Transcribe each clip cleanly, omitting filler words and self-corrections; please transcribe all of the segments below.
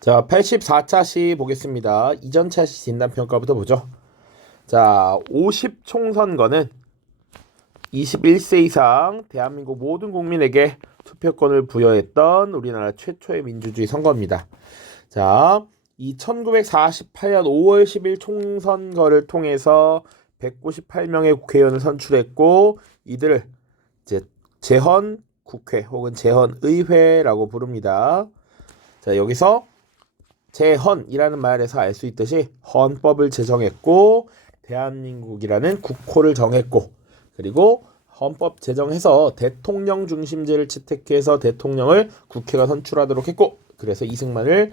자, 84차 시 보겠습니다. 이전 차 시 진단평가부터 보죠. 자, 50 총선거는 21세 이상 대한민국 모든 국민에게 투표권을 부여했던 우리나라 최초의 민주주의 선거입니다. 자, 이 1948년 5월 10일 총선거를 통해서 198명의 국회의원을 선출했고, 이들을 이제 재헌 국회 혹은 재헌 의회라고 부릅니다. 자, 여기서 재헌이라는 말에서 알 수 있듯이 헌법을 제정했고 대한민국이라는 국호를 정했고, 그리고 헌법 제정해서 대통령 중심제를 채택해서 대통령을 국회가 선출하도록 했고, 그래서 이승만을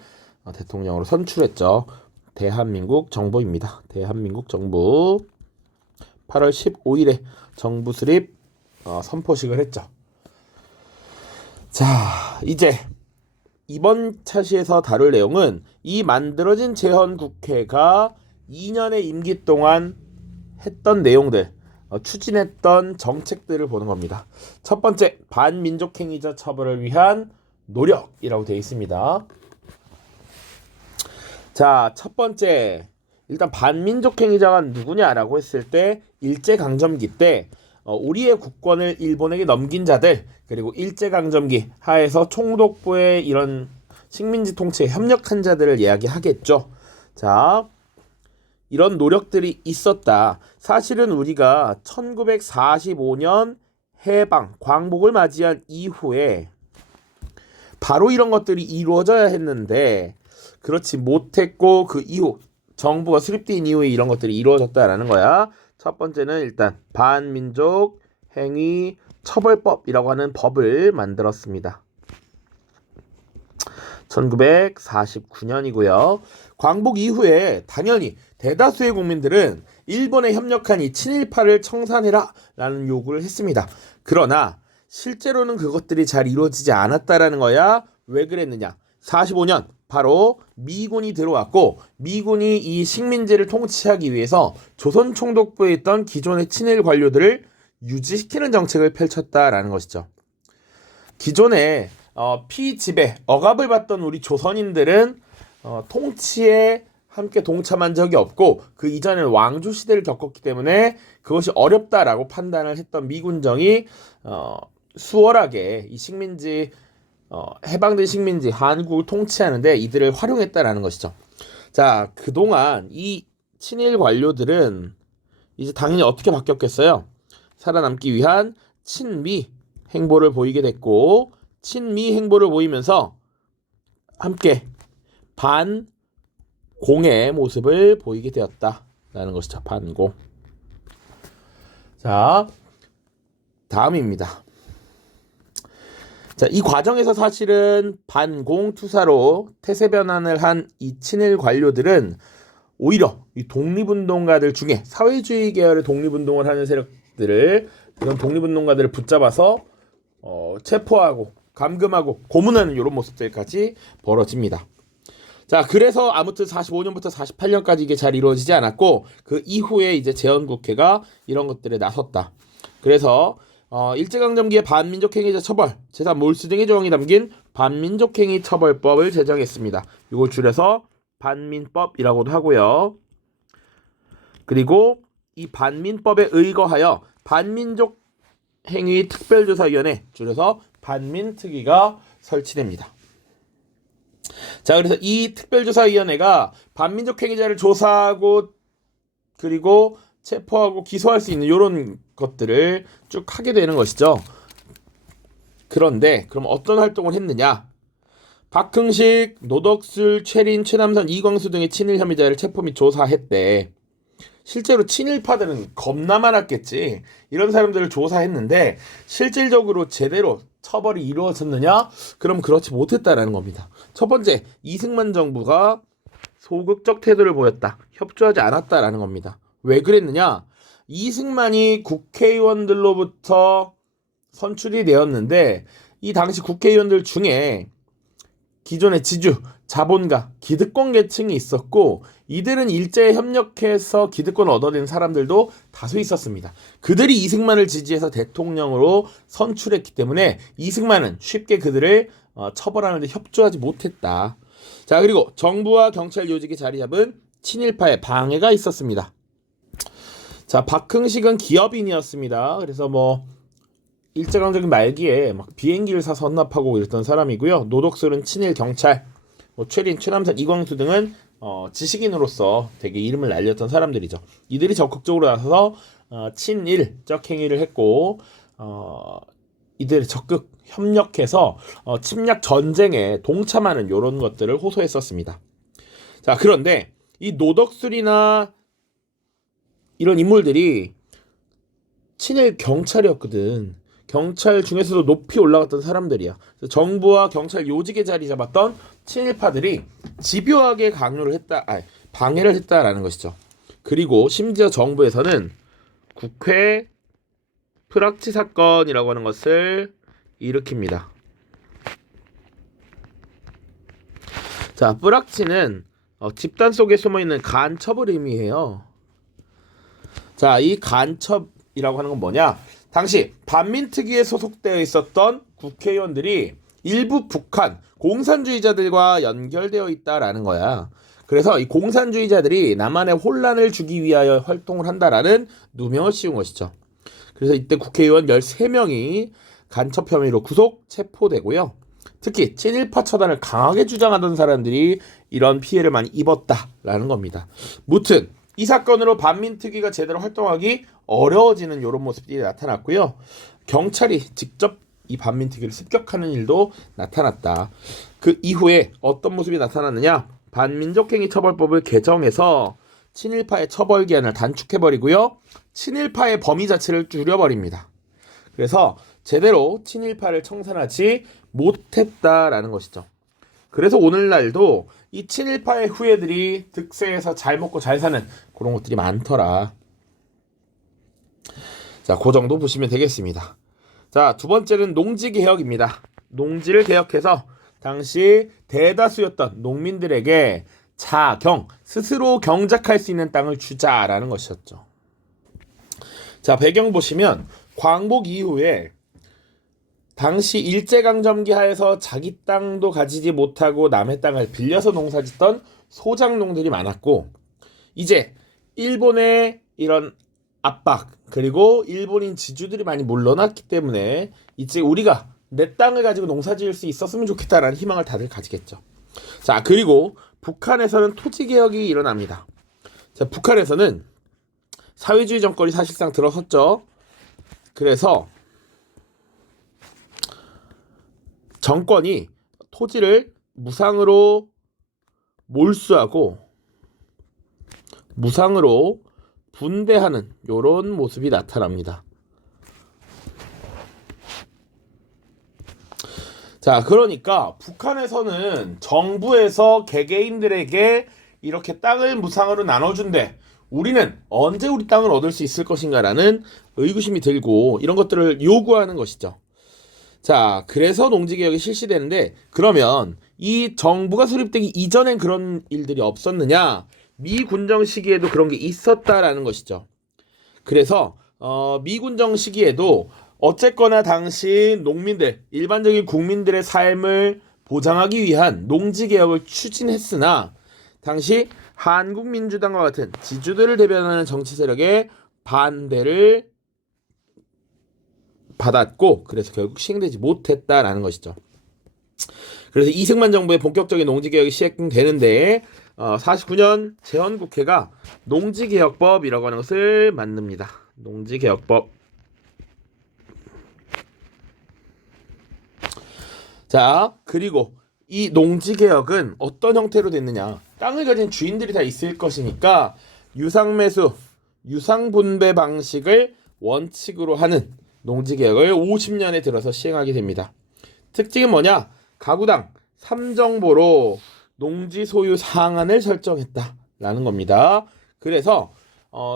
대통령으로 선출했죠. 대한민국 정부입니다. 대한민국 정부 8월 15일에 정부 수립 선포식을 했죠. 자, 이제 이번 차시에서 다룰 내용은 이 만들어진 재헌국회가 2년의 임기 동안 했던 내용들, 추진했던 정책들을 보는 겁니다. 첫 번째, 반민족행위자 처벌을 위한 노력이라고 되어 있습니다. 자, 첫 번째, 일단 반민족행위자가 누구냐라고 했을 때, 일제강점기 때 우리의 국권을 일본에게 넘긴 자들, 그리고 일제강점기 하에서 총독부의 이런 식민지 통치에 협력한 자들을 이야기하겠죠. 자, 이런 노력들이 있었다. 사실은 우리가 1945년 해방, 광복을 맞이한 이후에 바로 이런 것들이 이루어져야 했는데 그렇지 못했고, 그 이후 정부가 수립된 이후에 이런 것들이 이루어졌다라는 거야. 첫 번째는 일단 반민족 행위 처벌법이라고 하는 법을 만들었습니다. 1949년이고요. 광복 이후에 당연히 대다수의 국민들은 일본에 협력한 이 친일파를 청산해라 라는 요구를 했습니다. 그러나 실제로는 그것들이 잘 이루어지지 않았다라는 거야. 왜 그랬느냐? 45년 바로 미군이 들어왔고, 미군이 이 식민지를 통치하기 위해서 조선 총독부에 있던 기존의 친일 관료들을 유지시키는 정책을 펼쳤다라는 것이죠. 기존에 피지배, 억압을 받던 우리 조선인들은 통치에 함께 동참한 적이 없고, 그 이전에는 왕조 시대를 겪었기 때문에 그것이 어렵다라고 판단을 했던 미군정이 수월하게 이 식민지, 해방된 식민지 한국을 통치하는데 이들을 활용했다라는 것이죠. 자, 그동안 이 친일 관료들은 이제 당연히 어떻게 바뀌었겠어요? 살아남기 위한 친미 행보를 보이게 됐고, 친미 행보를 보이면서 함께 반공의 모습을 보이게 되었다라는 것이죠. 반공. 자, 다음입니다. 자, 이 과정에서 사실은 반공 투사로 태세 변환을 한 이 친일 관료들은 오히려 이 독립운동가들 중에 사회주의 계열의 독립운동을 하는 세력들을, 그런 독립운동가들을 붙잡아서 체포하고 감금하고 고문하는 이런 모습들까지 벌어집니다. 자, 그래서 아무튼 45년부터 48년까지 이게 잘 이루어지지 않았고, 그 이후에 이제 재헌국회가 이런 것들에 나섰다. 그래서 일제강점기의 반민족행위자 처벌, 제3 몰수 등의 조항이 담긴 반민족행위 처벌법을 제정했습니다. 이걸 줄여서 반민법이라고도 하고요. 그리고 이 반민법에 의거하여 반민족행위 특별조사위원회, 줄여서 반민특위가 설치됩니다. 자, 그래서 이 특별조사위원회가 반민족행위자를 조사하고, 그리고 체포하고 기소할 수 있는 이런 것들을 쭉 하게 되는 것이죠. 그런데 그럼 어떤 활동을 했느냐? 박흥식, 노덕술, 최린, 최남선, 이광수 등의 친일 혐의자를 체포 및 조사했대. 실제로 친일파들은 겁나 많았겠지. 이런 사람들을 조사했는데 실질적으로 제대로 처벌이 이루어졌느냐? 그럼 그렇지 못했다라는 겁니다. 첫 번째, 이승만 정부가 소극적 태도를 보였다. 협조하지 않았다라는 겁니다. 왜 그랬느냐? 이승만이 국회의원들로부터 선출이 되었는데, 이 당시 국회의원들 중에 기존의 지주, 자본가, 기득권 계층이 있었고, 이들은 일제에 협력해서 기득권을 얻어낸 사람들도 다수 있었습니다. 그들이 이승만을 지지해서 대통령으로 선출했기 때문에 이승만은 쉽게 그들을 처벌하는 데 협조하지 못했다. 자, 그리고 정부와 경찰 요직이 자리 잡은 친일파의 방해가 있었습니다. 자, 박흥식은 기업인이었습니다. 그래서 뭐 일제강점기 말기에 막 비행기를 사서 헌납하고 이랬던 사람이고요. 노덕술은 친일 경찰, 뭐 최린, 최남선, 이광수 등은 지식인으로서 되게 이름을 날렸던 사람들이죠. 이들이 적극적으로 나서서 친일적 행위를 했고 이들이 적극 협력해서 침략 전쟁에 동참하는 이런 것들을 호소했었습니다. 자, 그런데 이 노덕술이나 이런 인물들이 친일 경찰이었거든. 경찰 중에서도 높이 올라갔던 사람들이야. 정부와 경찰 요직에 자리 잡았던 친일파들이 집요하게 방해를 했다라는 것이죠. 그리고 심지어 정부에서는 국회 프락치 사건이라고 하는 것을 일으킵니다. 자, 뿌락치는 집단 속에 숨어있는 간첩을 의미해요. 자, 이 간첩이라고 하는 건 뭐냐? 당시 반민특위에 소속되어 있었던 국회의원들이 일부 북한 공산주의자들과 연결되어 있다라는 거야. 그래서 이 공산주의자들이 남한에 혼란을 주기 위하여 활동을 한다라는 누명을 씌운 것이죠. 그래서 이때 국회의원 13명이 간첩 혐의로 구속, 체포되고요. 특히 친일파 처단을 강하게 주장하던 사람들이 이런 피해를 많이 입었다라는 겁니다. 무튼 이 사건으로 반민특위가 제대로 활동하기 어려워지는 이런 모습들이 나타났고요. 경찰이 직접 이 반민특위를 습격하는 일도 나타났다. 그 이후에 어떤 모습이 나타났느냐? 반민족행위 처벌법을 개정해서 친일파의 처벌 기한을 단축해버리고요. 친일파의 범위 자체를 줄여버립니다. 그래서 제대로 친일파를 청산하지 못했다라는 것이죠. 그래서 오늘날도 이 친일파의 후예들이 득세해서 잘 먹고 잘 사는 그런 것들이 많더라. 자, 그 정도 보시면 되겠습니다. 자, 두 번째는 농지개혁입니다. 농지를 개혁해서 당시 대다수였던 농민들에게 스스로 경작할 수 있는 땅을 주자라는 것이었죠. 자, 배경 보시면 광복 이후에 당시 일제강점기 하에서 자기 땅도 가지지 못하고 남의 땅을 빌려서 농사짓던 소작농들이 많았고, 이제 일본의 이런 압박 그리고 일본인 지주들이 많이 물러났기 때문에 이제 우리가 내 땅을 가지고 농사지을 수 있었으면 좋겠다라는 희망을 다들 가지겠죠. 자, 그리고 북한에서는 토지개혁이 일어납니다. 자, 북한에서는 사회주의 정권이 사실상 들어섰죠. 그래서 정권이 토지를 무상으로 몰수하고 무상으로 분배하는 이런 모습이 나타납니다. 자, 그러니까 북한에서는 정부에서 개개인들에게 이렇게 땅을 무상으로 나눠준대. 우리는 언제 우리 땅을 얻을 수 있을 것인가라는 의구심이 들고 이런 것들을 요구하는 것이죠. 자, 그래서 농지개혁이 실시되는데, 그러면 이 정부가 수립되기 이전엔 그런 일들이 없었느냐? 미군정 시기에도 그런 게 있었다라는 것이죠. 그래서 미군정 시기에도 어쨌거나 당시 농민들, 일반적인 국민들의 삶을 보장하기 위한 농지개혁을 추진했으나 당시 한국민주당과 같은 지주들을 대변하는 정치 세력의 반대를 받았고, 그래서 결국 시행되지 못했다라는 것이죠. 그래서 이승만 정부의 본격적인 농지개혁이 시행되는데 49년 재헌국회가 농지개혁법이라고 하는 것을 만듭니다. 농지개혁법. 자, 그리고 이 농지개혁은 어떤 형태로 됐느냐? 땅을 가진 주인들이 다 있을 것이니까 유상매수, 유상분배 방식을 원칙으로 하는 농지개혁을 50년에 들어서 시행하게 됩니다. 특징은 뭐냐? 가구당 3정보로 농지 소유 상한을 설정했다라는 겁니다. 그래서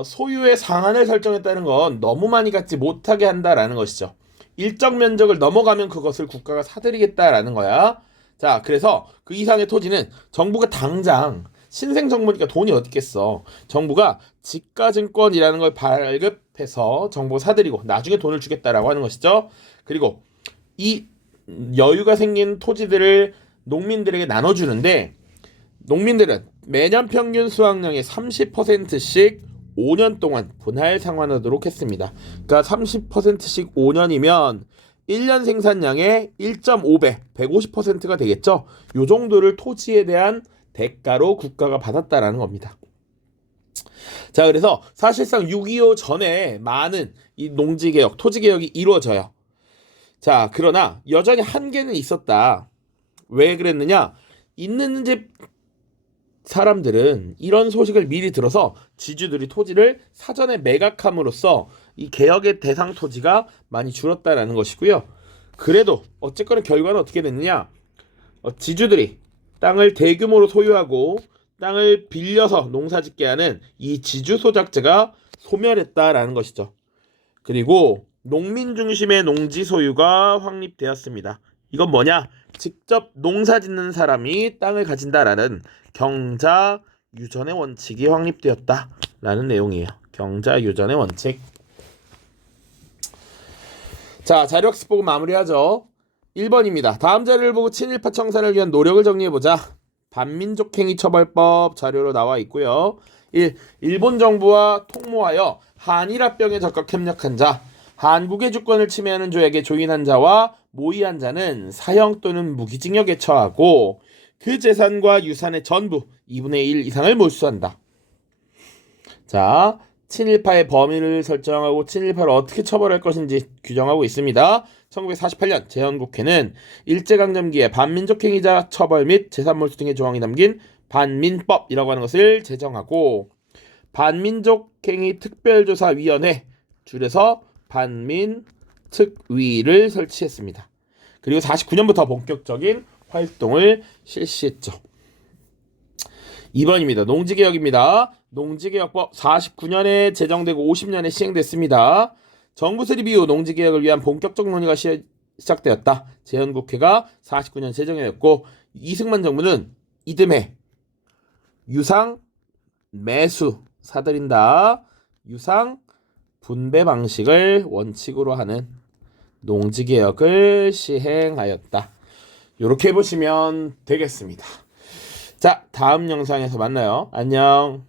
소유의 상한을 설정했다는 건 너무 많이 갖지 못하게 한다라는 것이죠. 일정 면적을 넘어가면 그것을 국가가 사들이겠다라는 거야. 자, 그래서 그 이상의 토지는 정부가 당장, 신생정부니까 돈이 어디 있겠어. 정부가 지가증권이라는 걸 발급해서 정부가 사들이고 나중에 돈을 주겠다라고 하는 것이죠. 그리고 이 여유가 생긴 토지들을 농민들에게 나눠주는데 농민들은 매년 평균 수확량의 30%씩 5년 동안 분할 상환하도록 했습니다. 그러니까 30%씩 5년이면 1년 생산량의 1.5배, 150%가 되겠죠. 요 정도를 토지에 대한 대가로 국가가 받았다라는 겁니다. 자, 그래서 사실상 6.25 전에 많은 이 농지개혁, 토지개혁이 이루어져요. 자, 그러나 여전히 한계는 있었다. 왜 그랬느냐? 있는 집 사람들은 이런 소식을 미리 들어서 지주들이 토지를 사전에 매각함으로써 이 개혁의 대상 토지가 많이 줄었다라는 것이고요. 그래도 어쨌거나 결과는 어떻게 됐느냐? 지주들이 땅을 대규모로 소유하고 땅을 빌려서 농사짓게 하는 이 지주소작제가 소멸했다라는 것이죠. 그리고 농민 중심의 농지 소유가 확립되었습니다. 이건 뭐냐? 직접 농사 짓는 사람이 땅을 가진다라는 경자 유전의 원칙이 확립되었다라는 내용이에요. 경자 유전의 원칙. 자, 자료학습 보고 마무리하죠. 1번입니다. 다음 자료를 보고 친일파 청산을 위한 노력을 정리해보자. 반민족행위 처벌법 자료로 나와 있고요. 1. 일본 정부와 통모하여 한일합병에 적극 협력한 자. 한국의 주권을 침해하는 조약에 조인한 자와 모의한 자는 사형 또는 무기징역에 처하고 그 재산과 유산의 전부 2분의 1 이상을 몰수한다. 자, 친일파의 범위를 설정하고 친일파를 어떻게 처벌할 것인지 규정하고 있습니다. 1948년 재헌국회는 일제강점기의 반민족행위자 처벌 및 재산몰수 등의 조항이 담긴 반민법이라고 하는 것을 제정하고 반민족행위 특별조사위원회, 줄여서 반민특위를 설치했습니다. 그리고 49년부터 본격적인 활동을 실시했죠. 2번입니다. 농지개혁입니다. 농지개혁법 49년에 제정되고 50년에 시행됐습니다. 정부 수립 이후 농지개혁을 위한 본격적 논의가 시작되었다. 재헌국회가 49년 제정하였고 이승만 정부는 이듬해 유상 매수 사들인다. 유상 분배 방식을 원칙으로 하는 농지개혁을 시행하였다. 이렇게 보시면 되겠습니다. 자, 다음 영상에서 만나요. 안녕.